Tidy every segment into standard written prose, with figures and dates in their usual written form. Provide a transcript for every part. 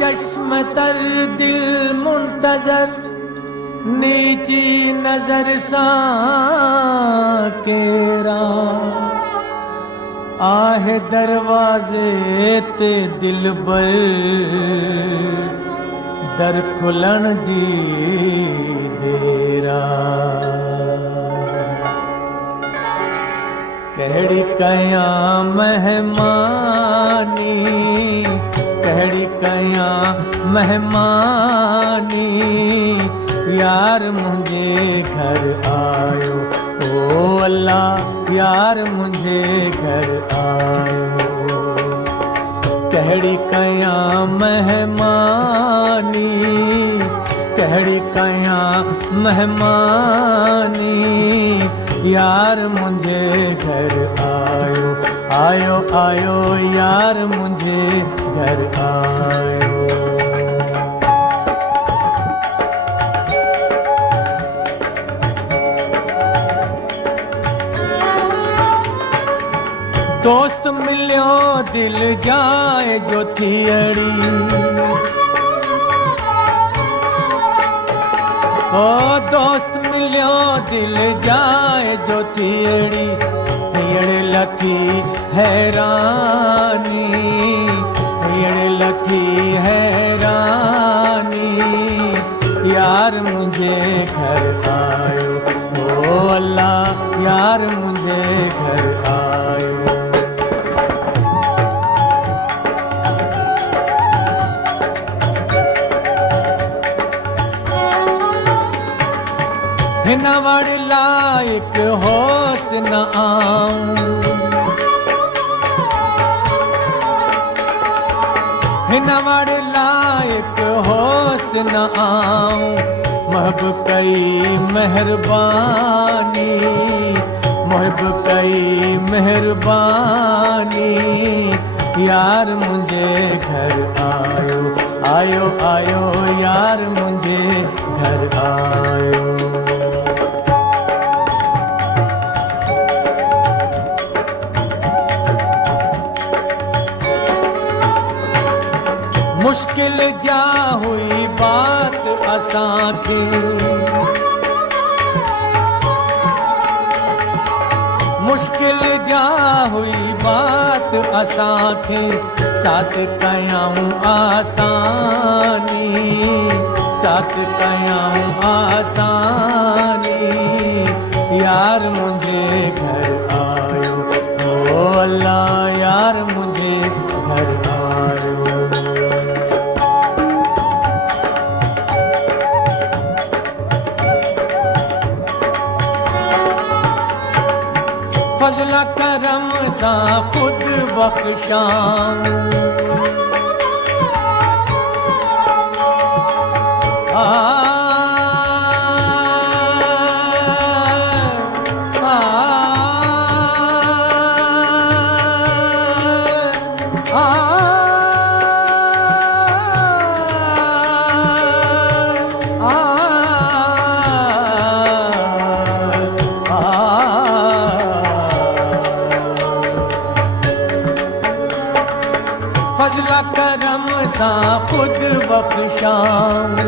चश्म तर दिल मुंतजर नीची नजर सा केरा आहे दरवाजे ते दिल बर दर खुलन जी देरा कहड़ी कया मेहमानी कहड़ी कया मेहमानी यार मुझे घर आयो ओ अल्लाह यार मुझे घर आयो कहड़ी कया मेहमानी कहड़ी कया मेहमानी यार मुझे घर आयो आयो आयो यार मुझे घर आयो दोस्त मिलियो दिल जाए जो थियड़ी ओ दोस्त मिलियो दिल जाए जो थियड़ी हियड़ लथी हैरानी हियड़ लथी हैरानी यार मुझे घर आयो ओ अल्लाह यार मुझे घर आयो हिना वड़ लायक होश न आऊं हिना वड़ लायक होश न आऊं महब कई मेहरबानी महब कई मेहरबानी यार मुझे घर आयो आयो आयो यार मुझे घर आयो मुश्किल जा हुई बात असांखे मुश्किल जा हुई बात असांखे साथ कयाऊं आसानी साथ कयाऊं आसानी यार मुझे घर आयो ओ अल्लाह यार मुझे घर आयो फजल करम सा खुद बख्शाऊं फजल करम सा खुद बख्शाऊं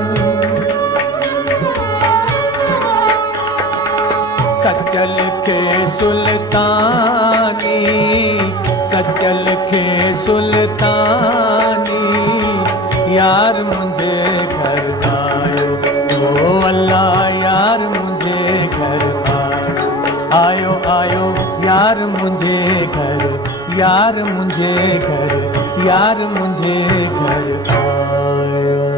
सचल के सुल्तानी सचल के सुल्तानी यार मुझे घर आयो ओ अल्लाह यार मुझे घर आयो आयो यार मुझे घर यार मुझे घर यार मुझे घर आयो